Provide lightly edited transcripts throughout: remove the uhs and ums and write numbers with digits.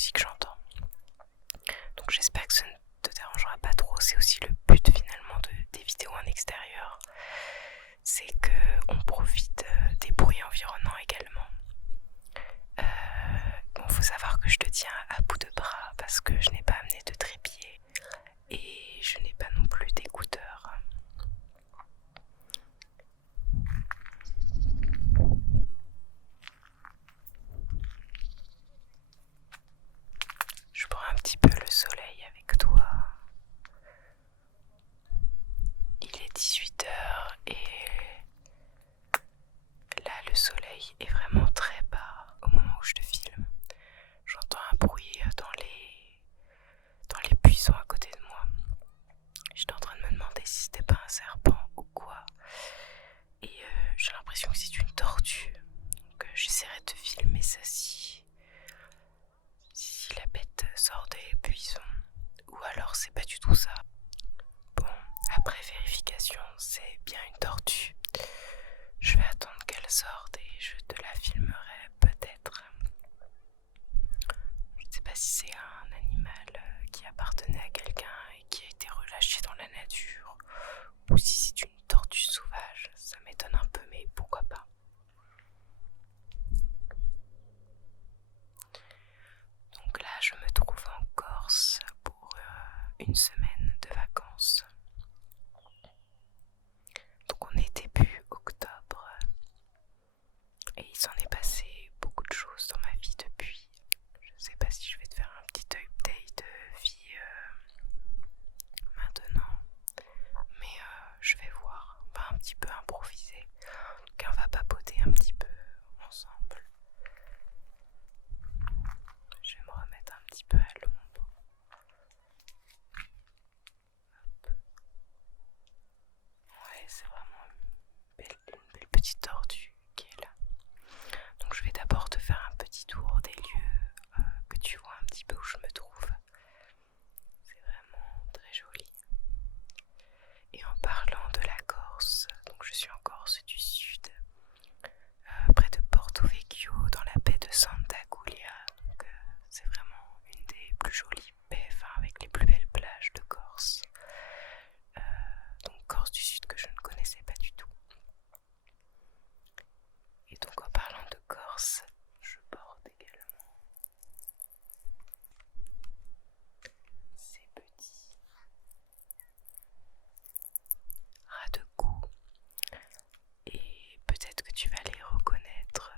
musique j'entends. Donc j'espère que ça ne te dérangera pas trop. C'est aussi le but finalement des vidéos en extérieur. C'est qu'on profite des bruits environnants également. Bon, faut savoir que je te tiens à bout de bras parce que je n'ai pas amené de trépied et je n'ai pas non plus d'écouteurs. Je prends un petit peu le soleil avec toi. Il est 18h et là le soleil est vraiment très bas au moment où je te filme. J'entends un bruit dans les buissons à côté de moi. J'étais en train de me demander si c'était pas un serpent ou quoi. Et j'ai l'impression que c'est une tortue. Donc j'essaierai de te filmer ça si la bête sort des buissons. Ou alors c'est pas du tout ça. Bon, après vérification, c'est bien une tortue. Je vais attendre qu'elle sorte et je te la filmerai peut-être. Je ne sais pas si c'est un animal qui appartenait à quelqu'un et qui a été relâché dans la nature, ou si c'est une tortue sauvage. Ça m'étonne un peu, mais pourquoi pas. Donc là, je me trouve en Corse pour une semaine de vacances. Donc on est début octobre et il s'en est passé beaucoup de choses dans ma vie depuis. Je ne sais pas si je vais te faire un petit update de vie maintenant, mais je vais voir. On va un petit peu improviser. Donc on va papoter un petit peu ensemble. Je vais me remettre un petit peu à l'ombre. Hop. Ouais, c'est vraiment une belle petite tortue qui est là. Donc je vais d'abord te faire un petit tour des lieux que tu vois un petit peu où je me trouve. C'est vraiment très joli. Et en parlant de la Corse, donc je suis en Corse du Sud, près de Porto Vecchio, dans la baie de Santa Giulia. Donc c'est vraiment une des plus jolies baies, enfin avec les plus belles plages de Corse. Donc Corse du Sud que je ne connaissais pas du tout. Et donc en parlant de Corse, je porte également ces petits ras de cou. Et peut-être que tu vas les reconnaître.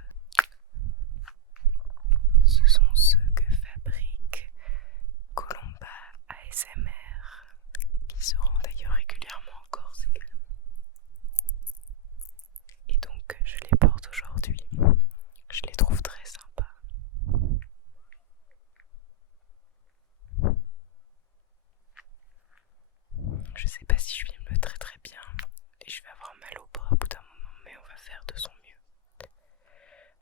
Ce sont ceux que fabrique Colomba ASMR, qui se rend d'ailleurs régulièrement en Corse également. Et donc je les porte aujourd'hui. Je les trouve très sympas. Je sais pas si je filme très très bien et je vais avoir mal au bras au bout d'un moment, mais on va faire de son mieux.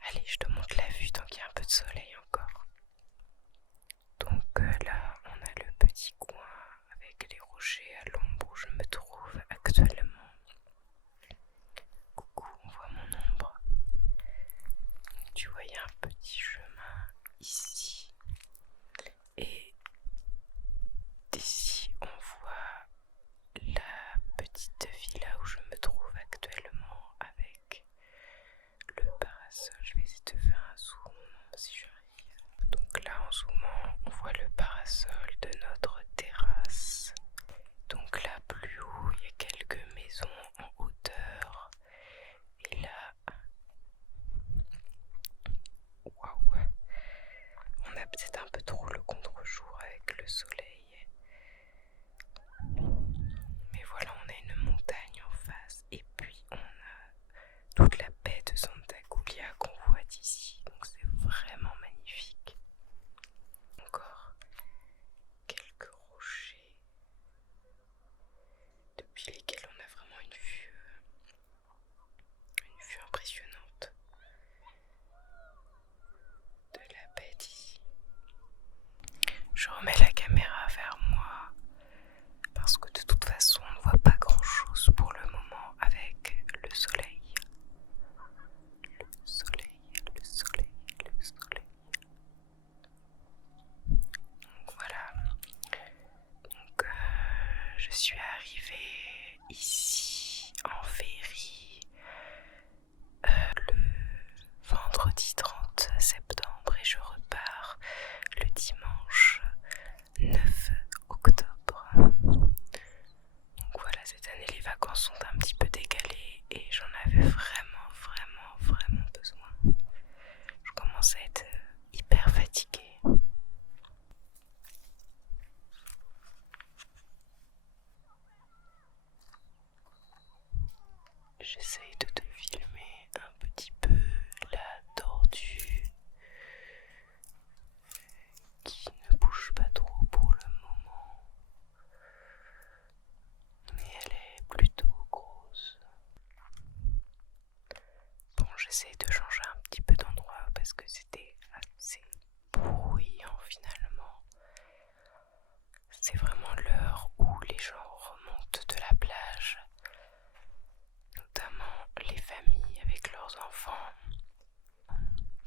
Allez, je te montre la vue tant qu'il y a un peu de soleil encore. Donc là, on a le petit coin avec les rochers à l'ombre où je me trouve actuellement. Coucou, on voit mon ombre. Tu vois, il y a un petit chemin ici. Et d'ici, on voit la petite villa où je me trouve actuellement avec le parasol. Je vais essayer de faire un zoom si j'arrive. Donc là, en zoomant, on voit le parasol de notre terrasse. Donc là, plus haut, il y a quelques maisons en hauteur. Et là, waouh, on a peut-être un peu trop le contre-jour avec le soleil. Mais voilà, on a une montagne en face et puis on a toute la baie de Santa Giulia qu'on voit d'ici. Donc c'est vraiment magnifique. Encore quelques rochers depuis lesquels on a vraiment une vue impressionnante de la baie d'ici. Je remets la caméra vers moi parce que de toute façon on ne voit pas grand chose pour le moment avec le soleil. Le soleil, le soleil, le soleil. J'essaye de te filmer un petit peu la tordue qui ne bouge pas trop pour le moment, mais elle est plutôt grosse. Bon, j'essaye de changer un petit peu d'endroit parce que c'était assez bruyant finalement. C'est vraiment l'heure où les gens remontent de la plage, notamment les familles avec leurs enfants.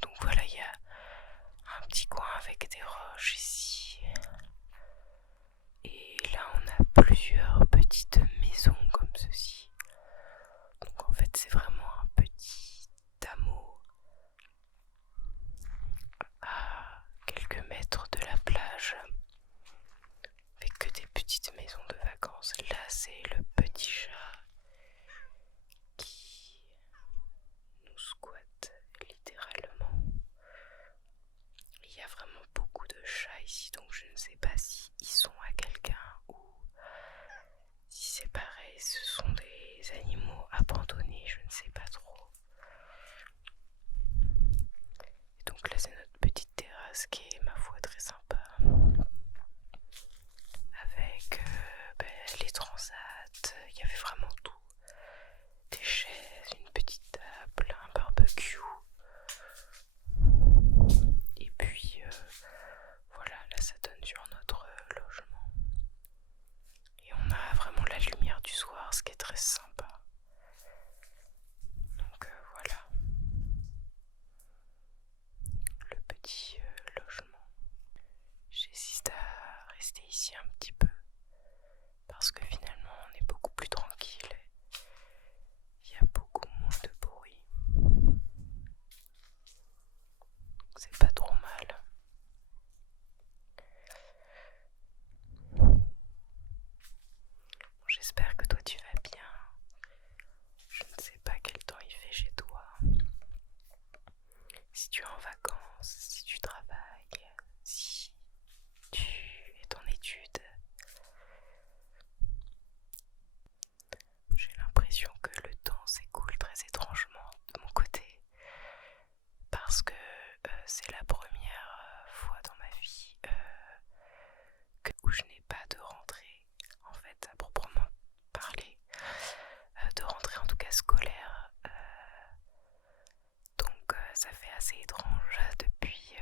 Donc voilà, il y a un petit coin avec des roches ici. Et là on a plusieurs petites maisons comme ceci. Donc en fait c'est vraiment un petit hameau à quelques mètres de la plage, avec que des petites maisons de vacances. Là c'est le petit chat qui nous squatte littéralement. Il y a vraiment beaucoup de chats ici, donc je ne sais pas si ils sont à quelqu'un ou si c'est pareil, ce sont des animaux abandonnés, je ne sais pas trop. Et donc là c'est notre petite terrasse qui est ma foi très sympa, avec les transats, il y avait vraiment tout, des chaises, une petite table, un barbecue. Et puis voilà, là ça donne sur notre logement. Et on a vraiment la lumière du soir, ce qui est très sympa. Donc voilà, le petit logement. J'hésite à rester ici un petit peu, parce que finalement on est beaucoup plus tranquille. Il y a beaucoup moins de bruit. C'est pas trop mal. J'espère que toi tu vas bien. Je ne sais pas quel temps il fait chez toi. Si tu es en vacances, si tu travailles, si tu es en études. J'ai l'impression que le temps s'écoule très étrangement de mon côté, parce que c'est la première fois dans ma vie où je n'ai pas de rentrée, en fait, à proprement parler, de rentrée en tout cas scolaire. Donc ça fait assez étrange depuis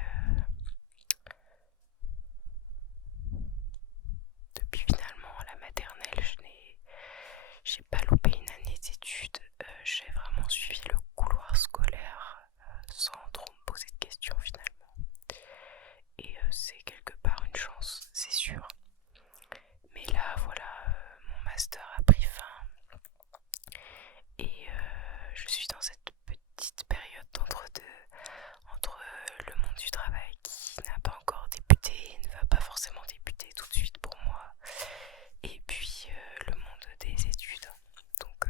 finalement la maternelle. J'ai pas loupé une année d'études, j'ai vraiment suivi le couloir scolaire sans trop me poser de questions finalement. Et c'est quelque part une chance, c'est sûr. Mais là voilà, mon master a pris fin et je suis dans cette petite période d'entre-deux, entre le monde du travail qui n'a pas encore débuté, ne va pas forcément débuter tout de suite pour moi, et puis le monde des études. Donc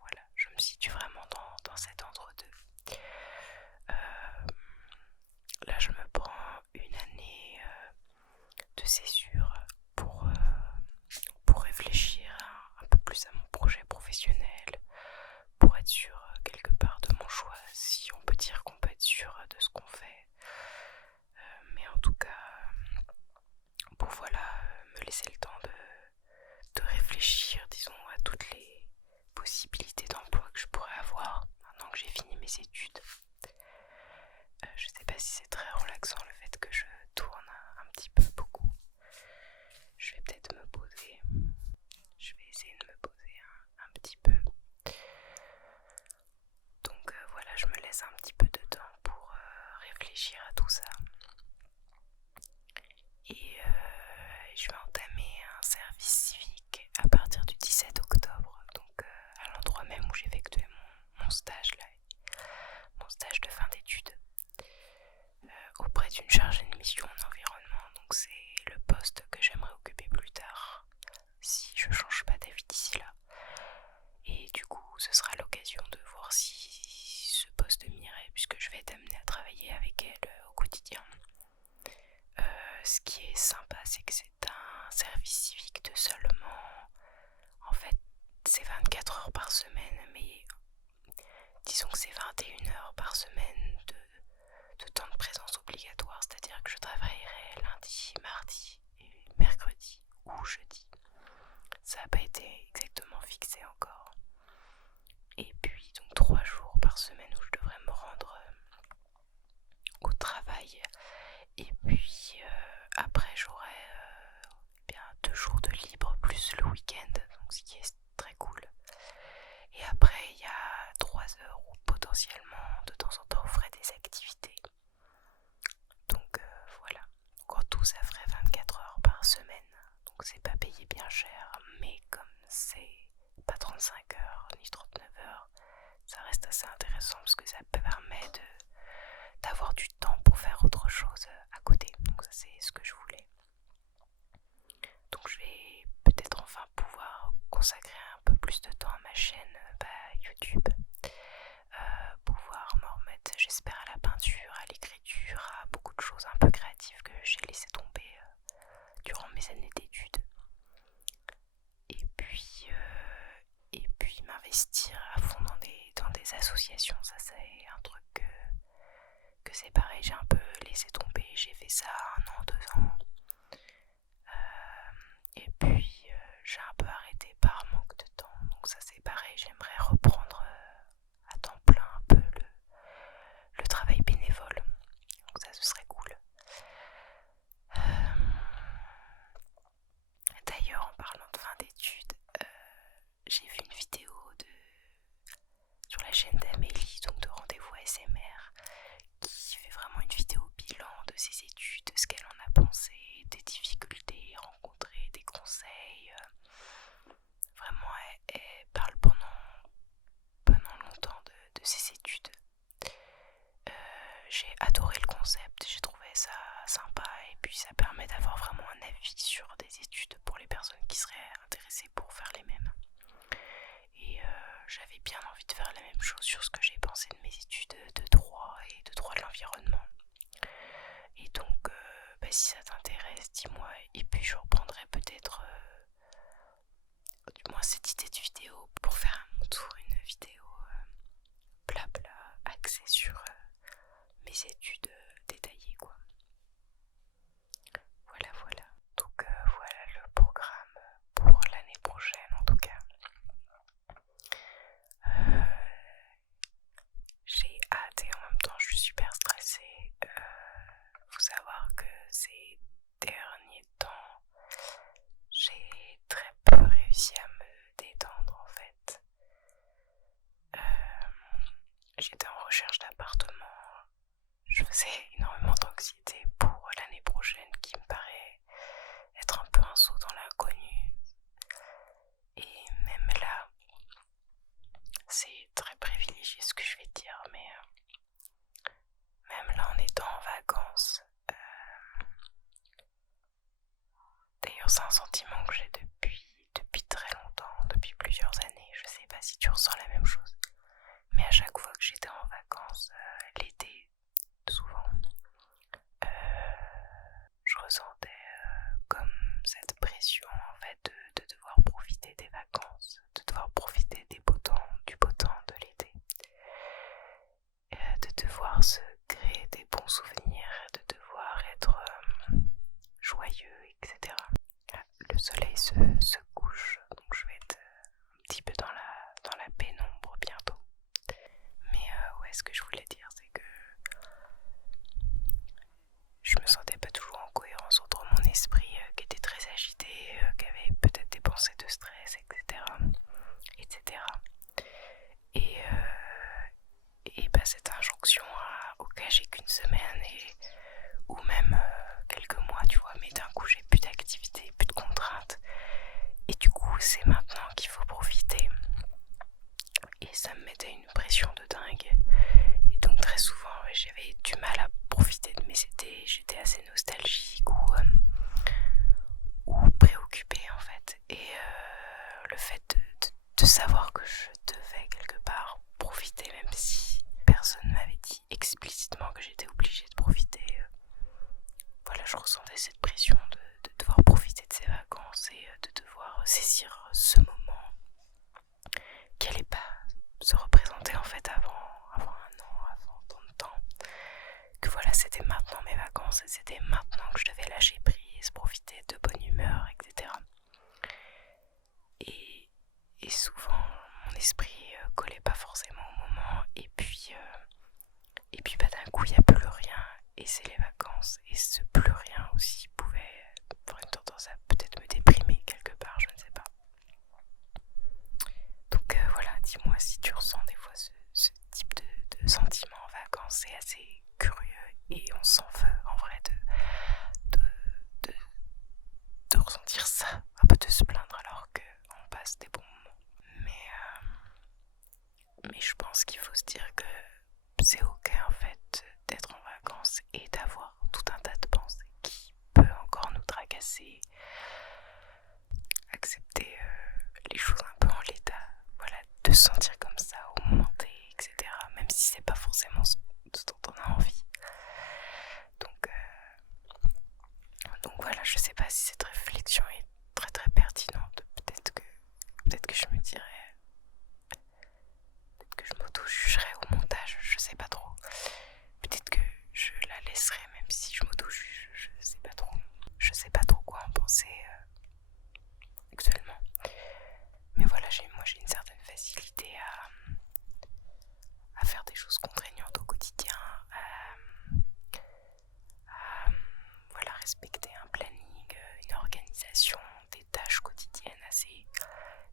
voilà, je me situe vraiment dans cet entre-deux. Là je me prends une année de césure pour réfléchir un peu plus à mon projet professionnel, pour être sûr quelque part de mon choix, si on peut dire qu'on peut être sûr de ce qu'on fait. Mais en tout cas, pour voilà, me laisser le temps de réfléchir, disons, à toutes les possibilités d'emploi que je pourrais avoir maintenant que j'ai fini mes études. Je sais pas si c'est très relaxant le fait que je tourne un petit peu beaucoup. Je vais peut-être me poser. Je vais essayer de me poser un petit peu. Donc voilà, je me laisse un petit peu de temps pour réfléchir à tout ça. Et je vais entamer un service civique à partir du 17 octobre, donc à l'endroit même où j'effectuais mon stage là, mon stage de fin d'études, auprès d'une chargée de mission en environnement. Donc c'est le poste que j'aimerais occuper plus tard, si je change pas d'avis d'ici là. Et du coup, ce sera l'occasion de voir si ce poste m'irait, puisque je vais être amenée à travailler avec elle au quotidien. Ce qui est sympa, c'est que c'est un service civique de seulement, en fait, c'est 24 heures par semaine, mais disons que c'est 21 heures par semaine de temps de présence obligatoire, c'est-à-dire que je travaillerai lundi, mardi et mercredi ou jeudi. Ça n'a pas été exactement fixé encore. Et puis donc 3 jours par semaine où je devrais me rendre au travail. Et puis après j'aurai bien 2 jours de libre plus le week-end, donc ce qui est très cool. Et après il y a 3 heures où potentiellement de temps en temps on ferait des activités. Donc voilà, en tout ça ferait 24 heures par semaine. Donc c'est pas payé bien cher, mais comme c'est pas 35 heures ni 39 heures, ça reste assez intéressant parce que ça permet d'avoir du temps pour faire autre chose à côté. Donc ça c'est ce que je voulais. Donc je vais peut-être enfin pouvoir consacrer un peu plus de temps à ma chaîne YouTube, pouvoir me remettre, j'espère, à la peinture, à l'écriture, à beaucoup de choses un peu créatives que j'ai laissé tomber durant mes années d'études. Et puis m'investir à fond dans des associations, ça c'est un truc que c'est pareil, j'ai un peu laissé tomber, j'ai fait ça 1 an, 2 ans. Et puis j'ai un peu arrêté par manque de temps, donc ça c'est pareil, j'aimerais reprendre à temps plein un peu le travail bénévole, donc ça ce serait cool. D'ailleurs, en parlant de fin d'études, j'ai vu une vidéo sur la chaîne d'Amélie, donc de Rendez-vous ASMR, qui fait vraiment une vidéo bilan de ses études, de ce qu'elle en a pensé, des difficultés rencontrées, des conseils. Vraiment, elle parle pendant longtemps de ses études. J'ai adoré le concept, j'ai trouvé ça sympa et puis ça permet d'avoir vraiment un avis sur des études pour les personnes qui seraient intéressées pour faire les mêmes. Et j'avais bien envie de faire la même chose sur ce que j'ai pensé de mes études de droit et de droit de l'environnement. Et donc si ça t'intéresse, dis-moi, et puis je reprendrai peut-être du moins cette idée de vidéo pour faire à mon tour une vidéo blabla axée sur mes études détaillées quoi. Voilà. Donc voilà le programme pour l'année prochaine en tout cas. J'ai hâte et en même temps je suis super stressée. Faut savoir que ces derniers temps j'ai très peu réussi à me détendre en fait. J'étais en recherche d'appartement, je faisais énormément d'anxiété pour l'année prochaine qui me paraît être un peu un saut dans l'inconnu. Et même là, c'est très privilégié ce que je vais te dire, mais même là en étant en vacances, d'ailleurs c'est un sentiment que j'ai depuis très longtemps, depuis plusieurs années, je sais pas si tu ressens la même chose, mais à chaque fois que j'étais en vacances, l'été souvent, je ressentais comme cette pression en fait de devoir profiter des vacances, de devoir profiter du beau temps de l'été, de devoir se créer des bons souvenirs, de devoir être joyeux, etc. Le soleil se couche, donc je vais être un petit peu dans la pénombre bientôt. Mais ouais, ce que je voulais dire, c'est que je me sentais pas toujours en cohérence entre mon esprit qui était très agité, qui avait peut-être des pensées de stress, etc. Et cette injonction au cas j'ai qu'une semaine ou même quelques mois, tu vois, mais d'un coup j'ai plus d'activité, plus de contraintes. Et du coup c'est maintenant qu'il faut profiter. Et ça me mettait une pression de dingue. Et donc très souvent j'avais du mal à profiter de mes étés, j'étais assez nostalgique ou préoccupée en fait. Et le fait de savoir que je devais quelque part profiter, même si personne ne m'avait dit explicitement que j'étais obligée de profiter, voilà, je ressentais cette pression de devoir profiter de ces vacances et de devoir saisir ce moment qui allait pas se représentait en fait avant un an, avant tant de temps, que voilà, c'était maintenant mes vacances et c'était maintenant que je devais lâcher prise, profiter de bonne humeur, etc. Et, et souvent, mon esprit collait pas forcément au moment, et puis bah, d'un coup, il n'y a plus rien, et c'est les vacances, et ce plus rien aussi pouvait avoir une tendance à peut-être me déprimer quelque part, je ne sais pas. Donc voilà, dis-moi si tu ressens des fois ce type de sentiment en vacances, c'est assez curieux, et on s'en veut en vrai de, de, de ressentir ça, un peu de se plaindre alors qu'on passe des bons moments. Mais je pense qu'il faut se dire que c'est ok en fait d'être en vacances et d'avoir tout un tas de pensées qui peut encore nous tracasser, accepter les choses un peu en l'état, voilà, de se sentir comme ça au moment T, etc. Même si c'est pas forcément ce dont on a envie. Donc voilà, je sais pas si cette réflexion est très très pertinente. Peut-être que je me dirais, peut-être que je m'auto-jugerais au montage, je sais pas trop. Peut-être que je la laisserai même si je m'auto-juge, je sais pas trop. Je sais pas trop quoi en penser actuellement. Mais voilà, moi j'ai une certaine facilité à faire des choses contraignantes au quotidien, à voilà, respecter un planning, une organisation, des tâches quotidiennes assez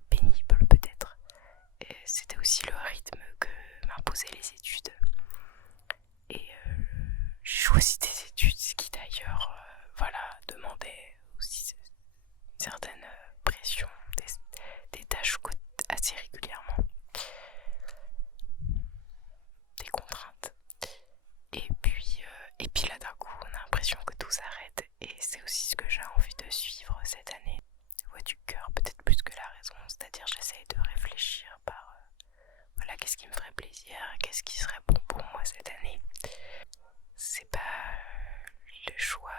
pénibles peut-être. Et c'était aussi le rythme que m'imposaient les études. Et j'ai choisi des études, ce qui d'ailleurs voilà, demandait aussi une certaine pression, des tâches assez régulièrement, des contraintes. Et puis là d'un coup on a l'impression que tout s'arrête et c'est aussi ce que j'ai envie de suivre cette année. Voix du cœur peut-être plus que la raison, c'est-à-dire j'essaye de réfléchir par voilà, qu'est-ce qui me ferait plaisir, qu'est-ce qui serait bon pour moi cette année. C'est pas le choix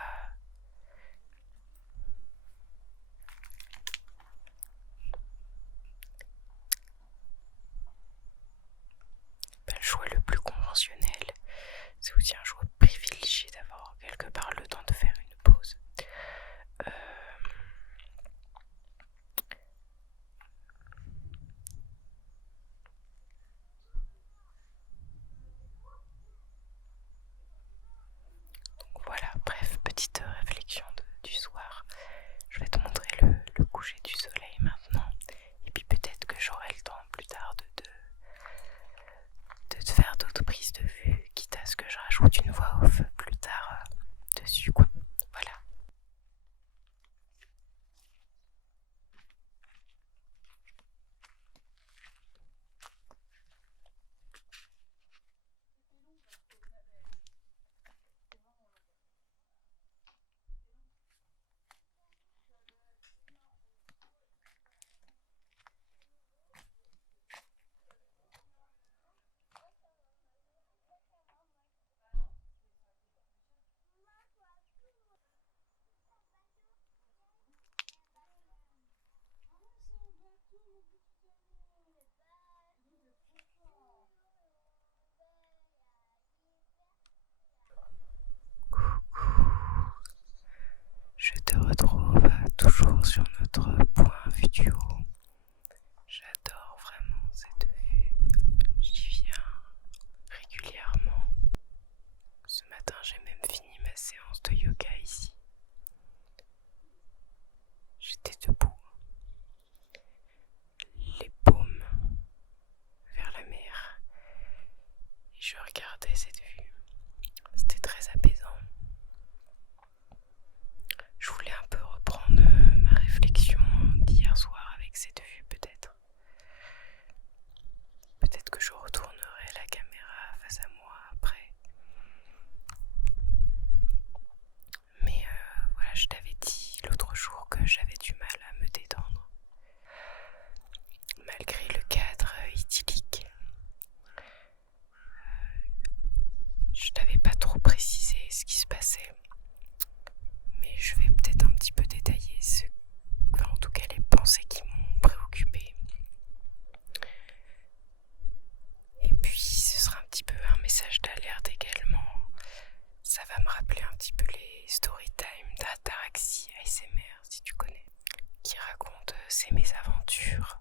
ses mésaventures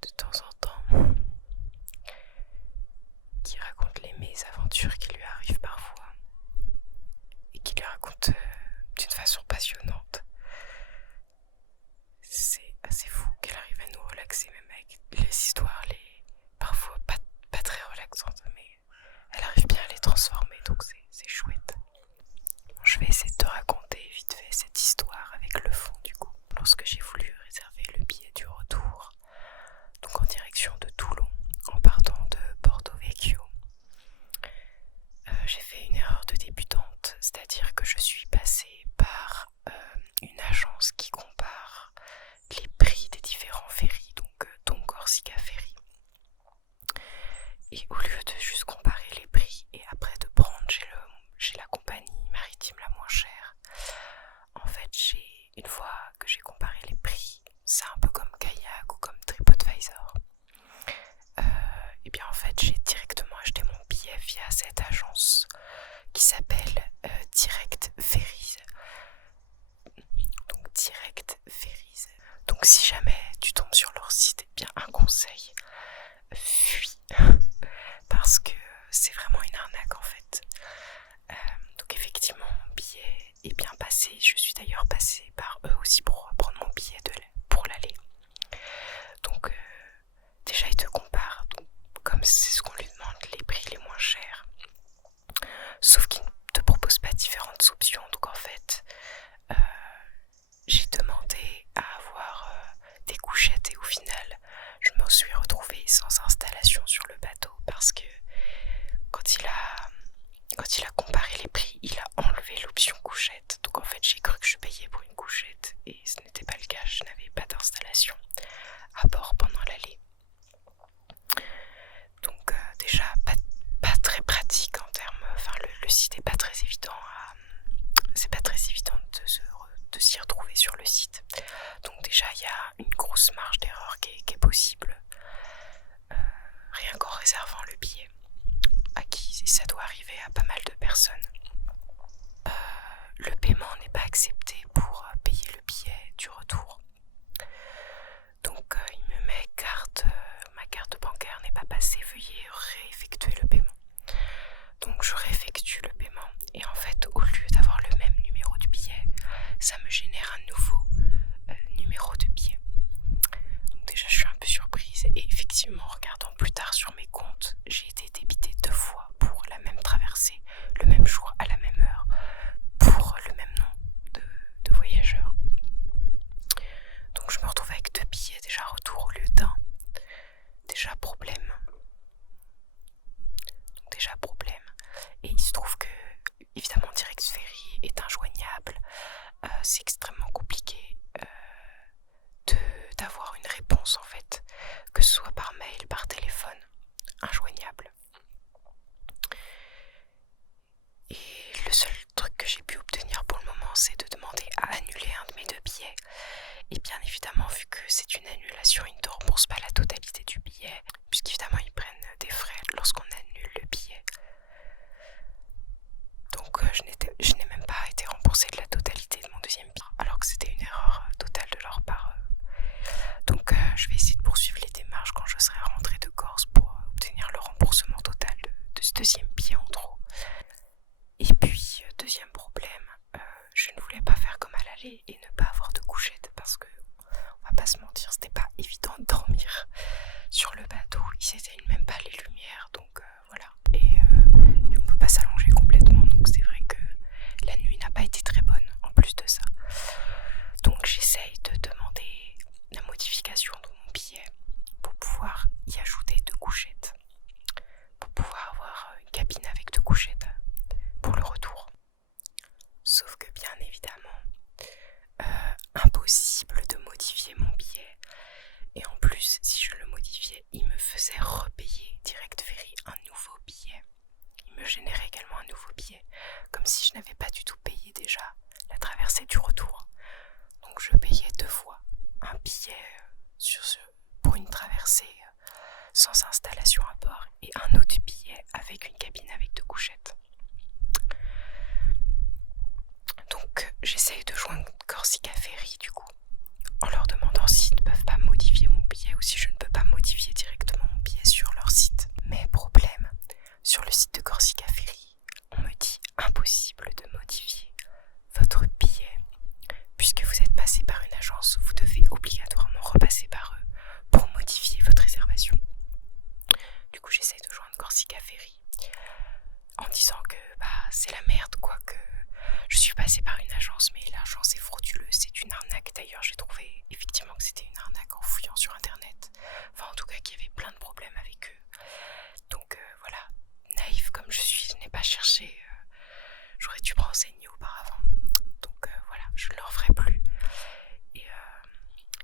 de temps en temps, qui raconte les mésaventures qui lui arrivent parfois et qui lui raconte d'une façon passionnante. C'est assez fou qu'elle arrive à nous relaxer même avec les histoires, parfois pas très relaxantes, mais elle arrive bien à les transformer, donc c'est chouette. Je vais essayer de te raconter vite fait cette histoire avec le fond du coup. Lorsque j'ai voulu réserver le billet du retour, donc en direction de Toulon, en partant de Porto Vecchio, j'ai fait une erreur de débutante, c'est-à-dire que je suis passée par une agence qui compare les prix des différents ferries, donc Corsica Ferry. Et au lieu de juste comparer les prix et après de prendre chez la compagnie maritime la moins chère, en fait une fois que j'ai comparé les prix, c'est un peu comme Kayak ou comme TripAdvisor, et bien en fait j'ai directement acheté mon billet via cette agence qui s'appelle Direct Ferries. Donc Direct Ferries. Donc si jamais tu tombes sur leur site, eh bien un conseil, fuis parce que c'est vraiment une arnaque en fait. Donc effectivement mon billet est bien passé, je suis d'ailleurs passée par eux aussi pour prendre mon billet pour l'aller. Donc déjà ils te comparent, donc, comme c'est ce qu'on lui demande, les prix les moins chers, sauf qu'ils ne te proposent pas différentes options. Donc en fait j'ai demandé à avoir des couchettes et au final je me suis retrouvée sans installation sur le bateau parce que quand il a comparé les prix, il a enlevé l'option couchette. Donc en fait j'ai cru que je payais pour une couchette et ce n'était pas le cas, je n'avais pas d'installation à bord pendant l'aller. Donc déjà pas très pratique en termes, enfin le site est pas très évident c'est pas très évident de s'y retrouver sur le site. Donc déjà il y a une grosse marge d'erreur qui est possible rien qu'en réservant le billet, à qui ça doit arriver à pas mal de personnes. Le paiement n'est pas accepté pour payer le billet du retour. Donc il me met ma carte bancaire n'est pas passée, veuillez réeffectuer le paiement. Donc je réeffectue le paiement et en fait au lieu d'avoir le même numéro de billet, ça me génère un nouveau numéro de billet. Donc déjà je suis un peu surprise et effectivement en regardant plus tard sur mes comptes, j'ai été débitée 2 fois pour la même traversée, le même jour à la même heure, pour le même nom de voyageurs. Donc je me retrouve avec 2 billets déjà retour au lieu d'un. Déjà problème. Et il se trouve que évidemment Direct Ferry est injoignable. C'est extrêmement compliqué d'avoir une réponse en fait, que ce soit par mail, par téléphone, injoignable. Et le seul truc que j'ai pu obtenir pour le moment, c'est de demander à annuler un de mes 2 billets. Et bien évidemment, vu que c'est une annulation, ils ne te remboursent pas la totalité du billet, puisqu'évidemment ils prennent des frais lorsqu'on annule le billet. Donc je n'ai même pas été remboursée de la totalité de mon 2e billet, alors que c'était une erreur totale de leur part. Donc je vais essayer de poursuivre les démarches quand je serai rentrée de Corse pour obtenir le remboursement total de ce 2e billet en trop. Et puis, 2e problème, je ne voulais pas faire comme à l'aller et ne pas avoir de couchette parce que, on va pas se mentir, c'était pas évident de dormir sur le bateau. Ils s'éteignent même pas les lumières, donc voilà. Et on peut pas s'allonger complètement, donc c'est vrai que la nuit n'a pas été très bonne en plus de ça. Donc j'essaye de demander la modification de mon billet pour pouvoir y ajouter 2 couchettes, pour pouvoir avoir une cabine avec 2 couchettes pour le retour. Sauf que bien évidemment, impossible de modifier mon billet. Et en plus, si je le modifiais, il me faisait repayer Direct Ferry un nouveau billet. Il me générait également un nouveau billet, comme si je n'avais pas du tout payé déjà la traversée du retour. Donc je payais 2 fois un billet pour une traversée sans installation à bord et un autre billet avec une cabine avec 2 couchettes. Donc j'essaye de joindre Corsica Ferry du coup en leur demandant s'ils ne peuvent pas modifier mon billet ou si je ne peux pas modifier directement mon billet sur leur site. Mais problème, sur le site de Corsica Ferry, on me dit impossible de modifier votre billet. Puisque vous êtes passé par une agence, vous devez obligatoirement repasser par eux pour modifier votre réservation. Du coup, j'essaie de joindre Corsica Ferry en disant que c'est la merde, quoi, que je suis passée par une agence, mais l'agence est frauduleuse, c'est une arnaque. D'ailleurs, j'ai trouvé effectivement que c'était une arnaque en fouillant sur internet. Enfin, en tout cas, qu'il y avait plein de problèmes avec eux. Donc voilà, naïve comme je suis, je n'ai pas cherché. J'aurais dû me renseigner auparavant. Donc voilà, je ne le referai plus. Et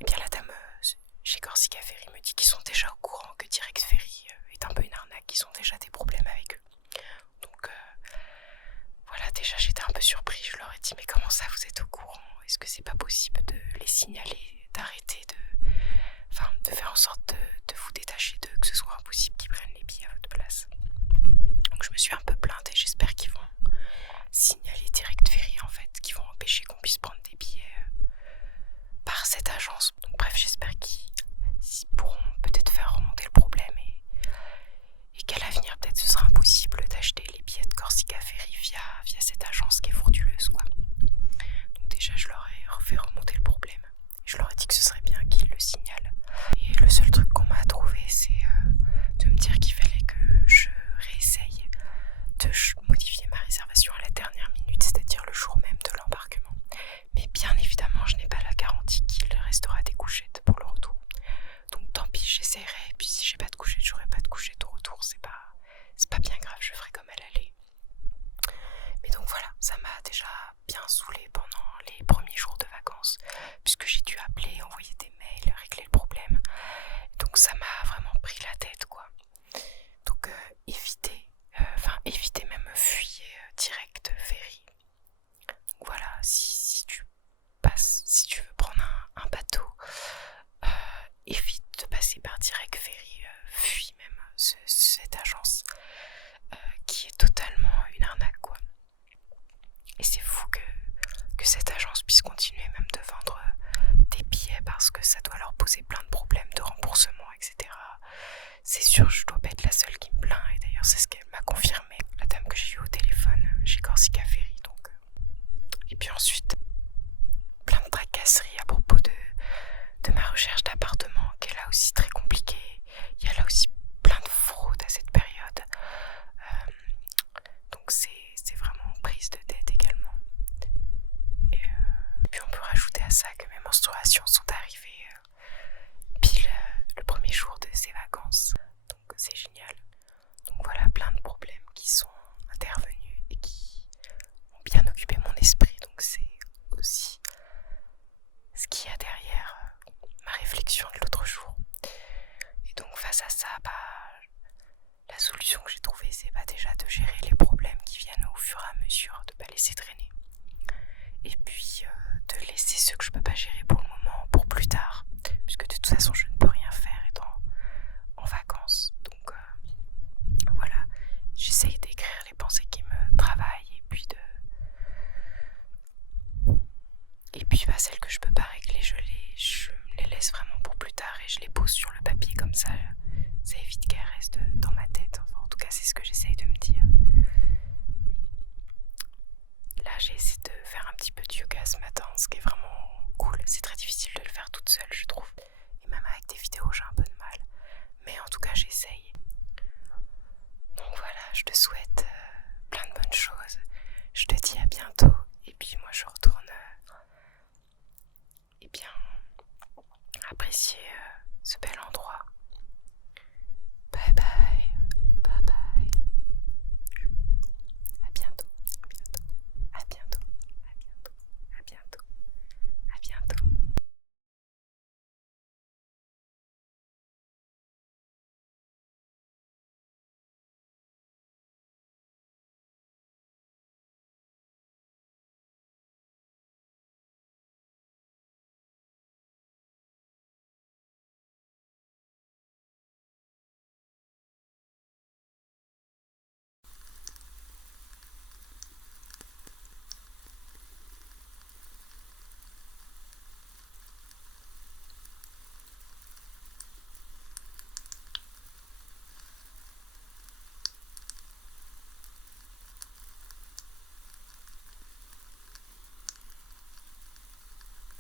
bien la dame chez Corsica Ferry me dit qu'ils sont déjà au courant que Direct Ferry est un peu une arnaque, qu'ils ont déjà des problèmes avec eux. Donc voilà, déjà j'étais un peu surpris, je leur ai dit mais comment ça vous êtes au courant? Est-ce que c'est pas possible de les signaler, d'arrêter de faire en sorte de vous détacher d'eux, que ce soit impossible qu'ils prennent les billets à votre place? Donc je me suis un peu plainte et j'espère qu'ils vont signaler Direct Ferry en fait, qu'ils vont empêcher qu'on puisse prendre des billets par cette agence. Donc bref, j'espère qu'ils pourront peut-être faire remonter le problème et qu'à l'avenir peut-être ce sera impossible d'acheter les billets de Corsica Ferry via cette agence qui est frauduleuse, quoi. Donc déjà je leur ai fait remonter le problème. Je leur ai dit que ce serait bien qu'ils le signalent. Et le seul truc qu'on m'a trouvé, c'est de me dire qu'il fallait que je réessaye de modifier ma réservation à la dernière minute, c'est-à-dire le jour même de l'embarquement. Mais bien évidemment, je n'ai pas la garantie qu'il restera des couchettes pour le retour. Donc tant pis, j'essaierai. Et puis si j'ai pas de couchettes, j'aurai pas de couchettes au retour. C'est pas bien grave, je ferai comme elle allait. Mais donc voilà, ça m'a déjà bien saoulée pendant les premiers jours de vacances, puisque j'ai dû appeler, envoyer des mails, régler le problème. Donc ça m'a vraiment pris la tête, quoi. Donc évitez même fuyez Direct Ferry. Donc voilà, si tu veux prendre un bateau, évite de passer par Direct Ferry, fuis même cette agence qui est totalement une arnaque, quoi. Et c'est fou que cette agence puisse continuer même de vendre des billets parce que ça doit leur poser plein de problèmes de remboursement, etc. C'est sûr, je dois pas être la seule qui me plaint, et d'ailleurs c'est ce qu'elle m'a confirmé, la dame que j'ai eue au téléphone chez Corsica Ferry. Donc. Et puis ensuite, plein de tracasseries à propos de ma recherche d'appartement, qui est là aussi très compliquée. Il y a là aussi plein de fraudes à cette période. Donc c'est vraiment prise de tête également. Et puis on peut rajouter à ça que mes menstruations sont arrivées pile le premier jour de ces vacances. Donc c'est génial. Donc voilà, plein de problèmes qui sont intervenus et qui ont bien occupé mon esprit. Donc c'est aussi ce qu'il y a derrière ma réflexion de l'autre jour. Et donc face à ça, la solution que j'ai trouvée, c'est déjà de gérer les problèmes qui viennent au fur et à mesure, de pas laisser traîner. Et puis de laisser ceux que je peux pas gérer pour le moment pour plus tard, puisque de toute façon je ne peux rien faire étant en vacances. Donc voilà, j'essaye d'écrire les pensées qui me travaillent et puis celles que je peux pas régler, je me les laisse vraiment pour plus tard et je les pose sur le papier, comme ça évite qu'elles restent dans ma tête. Enfin, en tout cas c'est ce que j'essaye de me dire. Là j'ai essayé de faire